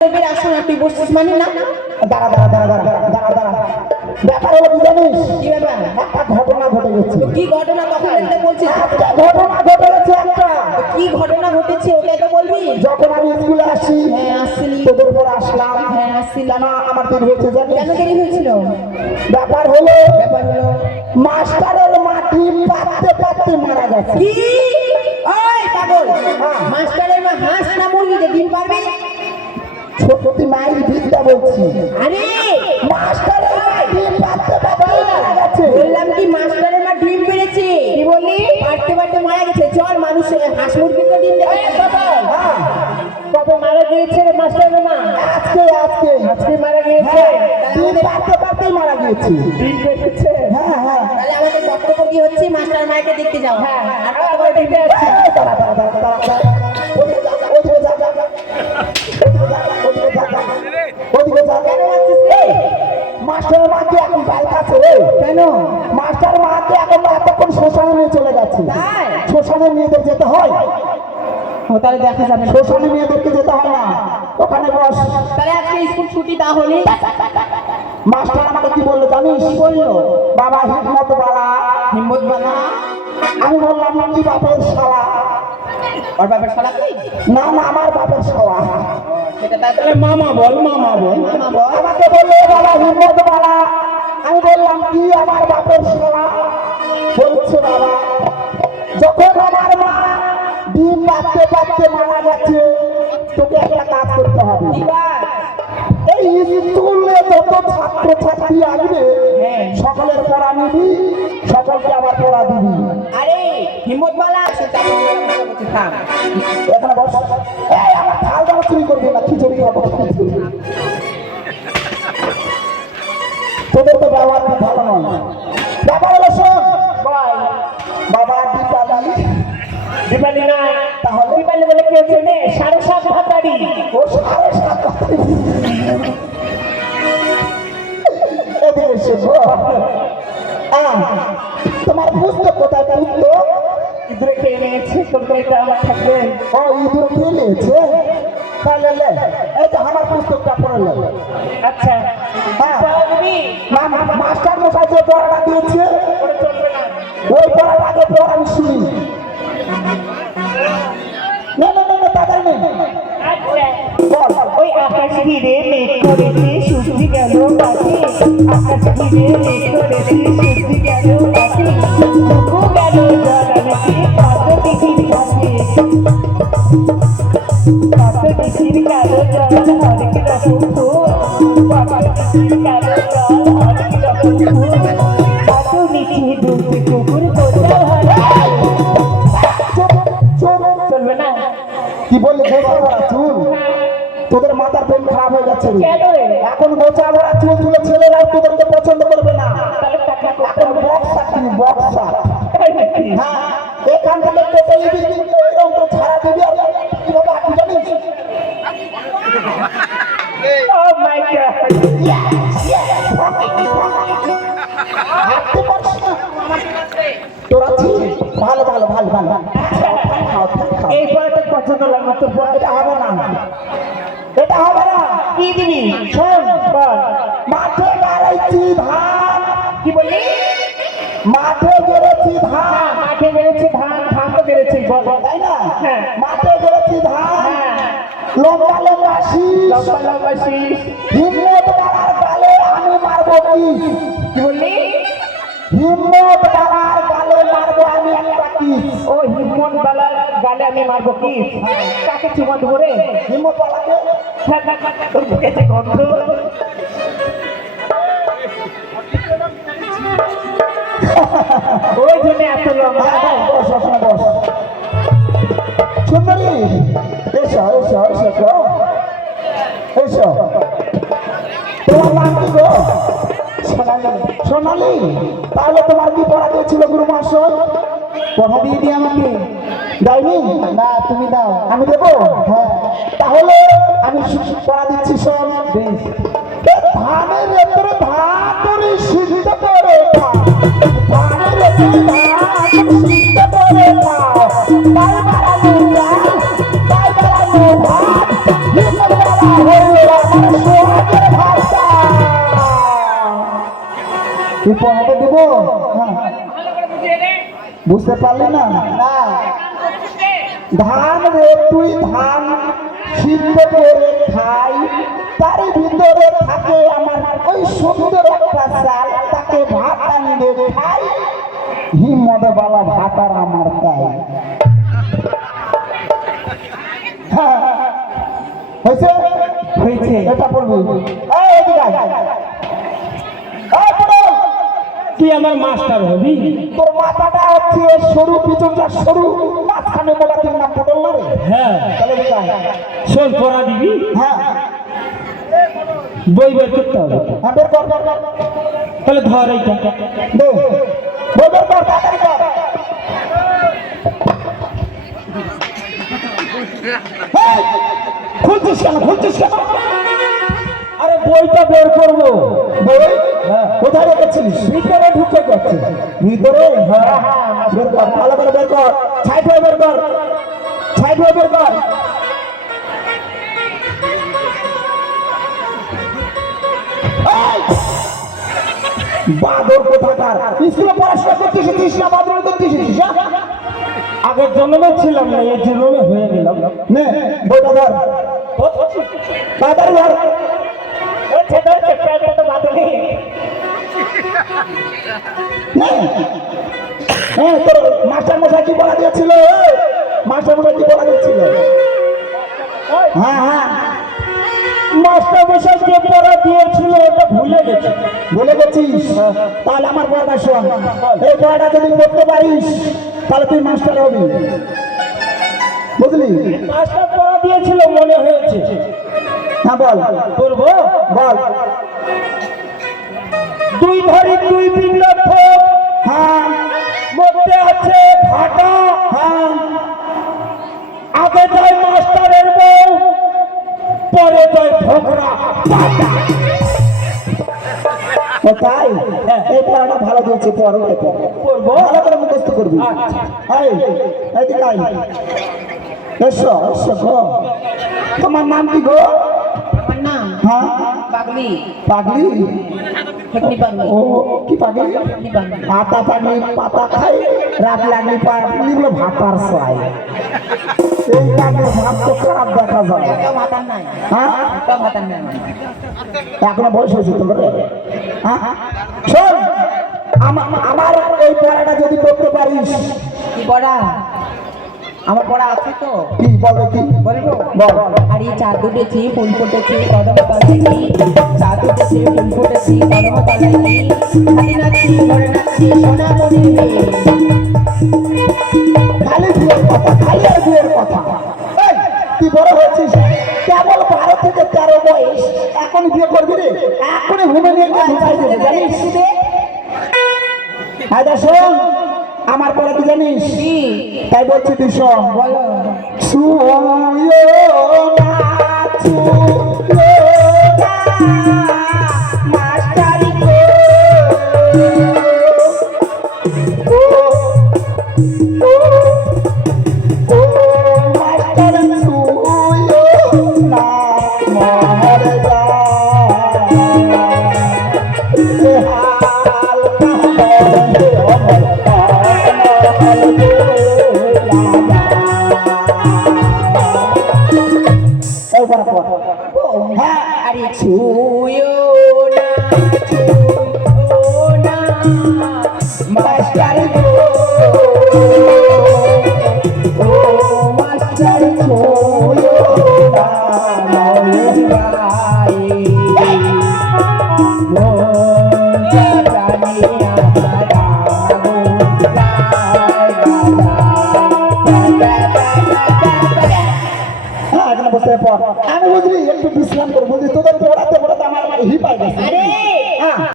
তুই বসছিস মানে না? দাঁড়া দাঁড়া দাঁড়া দাঁড়া দাঁড়া দাঁড়া ব্যাপার হলো কি জানিস? কি ব্যাপার? একটা ঘটনা ঘটে গেছে। কি ঘটনা তখন একটা বলছিস? ঘটনা ঘটে গেছে একটা। কি ঘটনা ঘটেছে ওটাই তো বলবি। যখন আমি স্কুলে আসি, হ্যাঁ আসছিলি, তোদের উপর আসলাম। হ্যাঁ আসছিলি। না আমার দেরি হয়েছে জানিস? কেন দেরি হয়েছিল? ব্যাপার হলো মাস্টারের মাটি পাততে পাততে মারা গেছে। কি? ওই পাগল, হ্যাঁ। মাস্টারের মা হাঁস না মুরগি যে ডিম পারবে? ছোটটি মায়ের বিদ্যা বলছি। আরে মাস্টারের মাটি পাততে পাততে মারা গেছে। বললাম কি মাস্টারের মা ডিম পেরেছে। কি বললি? পারতে পারতে মারা গেছে। চল মানুষ হাঁস মুরগি তো ডিম দেয়। হ্যাঁ, কবে মারা গিয়েছে মাস্টারের মা? আজকে আজকে আজকে মারা গিয়েছে। ডিম পাততে পাততেই মারা গিয়েছে। ডিম পেরেছে। হ্যাঁ হ্যাঁ। তাহলে আমাদের কর্তব্য কি হচ্ছে? মাস্টার মাকে দেখতে যাও। হ্যাঁ আর কত দেখতে যাচ্ছি। দাঁড়া দাঁড়া দাঁড়া দাঁড়া দাঁড়া। ওদিকে যা, ওদিকে যা, যা, যা। ওদিকে যা, যা। ওদিকে যা। কেন মারছিস রে? মাস্টারের মাকে এখন বাইক আছে রে। কেন? মাস্টার মাকে এখন এতক্ষণ শ্মশানে নিয়ে চলে গেছে। তাই? শ্মশানে মেয়েদের যেতে হয়। ও তাহলে দেখা যাবে না। শ্মশানে মেয়েদেরকে যেতে হয় না, ওখানে বস। তাহলে আজকে স্কুল ছুটি তাহলে? মাস্টার আমাকে কি বললো জানিস? কি বললো? বাবা হিম্মত বালা। হিম্মত বানা। আমি বললাম কি বাপের শালা? ওর বাবার শালা তুই? না না আমার বাপের শালা। সেটা তাহলে মামা বল, মামা বল। মামা বল। আমাকে বললো বাবা হিম্মত বালা। আমি বললাম কি আমার বাপের শালা? বলছে বাবা যখন আমার মা ডিম পাততে পাততে মারা গেছে, তোকে একটা কাজ করতে হবে। এই স্কুলে যত ছাত্র ছাত্রী আসবে সকলের পড়া নিবি, সকলকে আবার পড়া দিবি। আরে হিম্মত বালা থাম। এখানে বস। এই আমার থাল দ্বারা চুরি করবি না, খিচুড়ি খাবো। তোদের তো ব্যবহার খুব ভালো নয়। ব্যাপার হলো শোন, বাবা দীপালি। দীপালি না তাহলে দীপালি বলে কেউ চেনে? 7.5 ভাতারি। ও 7.5 এদিকে এসে বল। তোমার পুস্তক কোথায়? পুস্তক ইঁদুরে খেয়ে নিয়েছে, তোর এটা আমার থাকবে। ও ইঁদুর খেয়ে নিয়েছে। তাহলে লে, এই যে আমার পুস্তকটা পড়ে লে। আচ্ছা হ্যাঁ। তাহলে না মাস্টার মশাই যে পড়াটা দিয়েছে ওটা চলবে না। ওই পড়াটা আগে পড়, আমি শুনি। না না না না তাদের নেই। আচ্ছা বল। ওই আকাশ ঘিরে মেঘ করেছে সূর্য গেল পাশে, আকাশ ঘিরে মেঘ করেছে সূর্য গেল পাশে, তবু গেল জলানিতে কত দিঘির কাছে, কত দিঘির গেল জল হরেক রকম ফুল, কত দিঘির গেল জল হরেক রকম ফুল, কত নিচে ডুবছে পুকুর কোথাও হারা। চলবে না? কি বললি? গোছা ভরা চুল? তোদের মাথার পেন খারাপ হয়ে যাচ্ছে রে। কেন রে? এখন গোছা ভরা চুল তুলে ছেলেরা তোদেরকে পছন্দ করবে না। তাহলে টাকা এখন বক্সা কিনি, বক্সা। হ্যাঁ, এখান থেকে কেটে নিবি, কিন্তু এরকম করে ছাড়া দিবি আর কিভাবে হাঁটবি জানিস? Oh my God! হাঁটতে পারছিস না? তোরা ছিলি? ভালো ভালো ভালো ভালো। খাও, খাও। এই পড়াটা পছন্দ লাগলো তোর পড়া। এটা হবে না, এটা হবে না। কি দিবি? শোন, বল। মাঠে গাড়াইছি ধান। কি বললি? মাঠে গেড়েছি ধান। মাঠে বেড়েছে ধান, ধান তো বেড়েছে বল। তাই না? হ্যাঁ। মাঠে গেড়েছি ধান। হ্যাঁ। লম্বা লম্বা শীষ। লম্বা লম্বা শীষ। হিম্মত বাড়ার গালে আমি মারবো কিস। কি বললি? হিম্মত বাড়ার গালে মারবো আমি একটা কিস। ও হিম্মত বালার গালে আমি মারবো কি? কাকে চুমা দেবো রে? হিম্মত বাড়াকে তোর মুখে যে গন্ধ। ওই জন্য এত লম্বা। বস ওখানে বস। সুন্দরী এসো এসো এসো তো। এসো। তোমার নাম কি গো? সোনালী। সোনালী, তাহলে তোমার কি পড়া দিয়েছিল গুরু মহাশয়? পড়া দিয়ে দিয়ে আমাকে দেয়নি? না তুমি দাও। আমি দেবো? হ্যাঁ। তাহলে আমি পড়া দিচ্ছি, শোন। বেশ। ধানের ভেতরে ধান ধরে সিদ্ধ করে খাও। ধানের ভেতরে ধান সিদ্ধ করে খাও। তাই বাড়ানো চাল, তাই বাড়ানো ভাত, হিম্মত বাড়া হয়ে তুই পড়াতে দিব? হ্যাঁ, বুঝতে পারলি না? না, ধান রে তুই ধান সিদ্ধ করে খাই, তার ভিতরে থাকে আমার ওই সুন্দর একটা চাল, তাকে ভাত আনবে খাই, হিমদবালা ভাত আর আমার তাই। হ্যাঁ, হয়েছে হয়েছে, এটা বলবি। এই এদিকে আয়। এই পুরো, তুই আমার মাস্টার হবি? তোর মাথাটা হচ্ছে সরু, পিছনটা সরু, মাঝখানে মোটা, তিন নাম পটল না রে। হ্যাঁ, তাহলে এদিকে আয়। শোন পড়া দিবি, হ্যাঁ বই বের করতে হবে। হ্যাঁ, বের কর। তাহলে ধর এইটা। দে, বই বের কর, তাড়াতাড়ি কর। এই, খুলছিস কেন, খুলছিস কেন? আরে বইটা বের করবো। বই হ্যাঁ। কোথায় রেখেছিস? ভিতরে ঢুকে যাচ্ছে। ভিতরে? হ্যাঁ, বের কর, ভালো করে বের কর। সাইড হয়ে বের কর, সাইড হয়ে বের কর। এই, বাদর কোথাকার, স্কুলে পড়াশোনা করতে এসেছিস না বাদর করতে এসেছিস? আগের জন্মে ছিলাম না, এই জন্মে হয়ে গেলাম। নে বইটা ধর, তাড়াতাড়ি ধর। নে। হ্যাঁ, তোর মাস্টার মশাই কি পড়া দিয়েছিল? মাস্টার মশাই কি পড়া দিয়েছিল? হ্যাঁ হ্যাঁ, মাস্টার মশাই যে পড়া দিয়েছিল ওটা ভুলে গেছে। বলে গেছিস? তাহলে আমার পড়াটা শোন, এই পড়াটা যদি করতে পারিস তাহলে তুই মাস্টার হবি, বুঝলি? মাস্টার পড়া দিয়েছিল মনে হয়েছে। হ্যাঁ বল, করবো? বল। দুই ধরি দুই পিণ্ড থোপ, হ্যাঁ মধ্যে আছে ভাটা, হ্যাঁ, আগে যায় মাস্টারের বউ, পরে যায় ভোগরা। ও তাই? এই পড়াটা ভালো দিয়েছে, পড় করবো? ভালো করে মুখস্থ করবি। আচ্ছা। এই, এদিকে আয়। এসো এসো গো। তোমার নাম কি গো? আমার নাম হ্যাঁ, পাগলি, পাগলি। ফেকনি পাগলি, ও কি পাগলি? ফেকনি পাগলি। পাতা পাগলি পাতা খাই, রাত লাগলি পাগলি গুলো ভাতার চাই। এই পাগলির ভাত তো খারাপ দেখা যায়। একটা মাথার নাই, হ্যাঁ, একটা মাথার নাই আমার। এখনো বয়স হয়েছে তোমার? হ্যাঁ, শোন, আমার এই পড়াটা যদি করতে পারিস। কি পড়া? আমার পড়া আছে তো, কি বলো, কি বলবো? বল। আর এই চাঁদ উঠেছি, ফুল ফুটেছি, কদম তলায় কি? চাঁদ উঠেছি, ফুল ফুটেছি, কদম তলায় কি? খালি নাচছি, ঘরে নাচছি, সোনা মনির মেয়ে। খালি বিয়ের কথা, খালি আর বিয়ের কথা। এই, তুই বড় হয়েছিস, কেবল 12 থেকে 13 বয়স, এখন বিয়ে করবি রে? এখনই ঘুমে নিয়ে গিয়ে ঢুকাই দেবে, জানিস? আচ্ছা শোন, আমার পরে কি জানিস? কি? তাই বলছি তুই শোন। বলো। ছুঁয়ো না, ছুঁয়ো না, মাস্টারি গো। ও, ও, ও, মাস্টার ছুঁয়ো না, মর যা। এ হাল কাঁদে অমর কামল গোলা। এইবার পর। হ্যাঁ, আরে ছুঁয়ো না, ছুঁয়ো না, মাস্টার গো, ও মাস্টার ছুঁয়ো না, মনের গায়ে। মন জানি আমার আগুন লাগায় বাজায়। হ্যাঁ, এখানে বসে পড়। আমি বুঝলি একটু বিশ্রাম করবো, বুঝলি তোদের পড়াতে পড়াতে আমার হিপ পাই গেছে। আরে হ্যাঁ।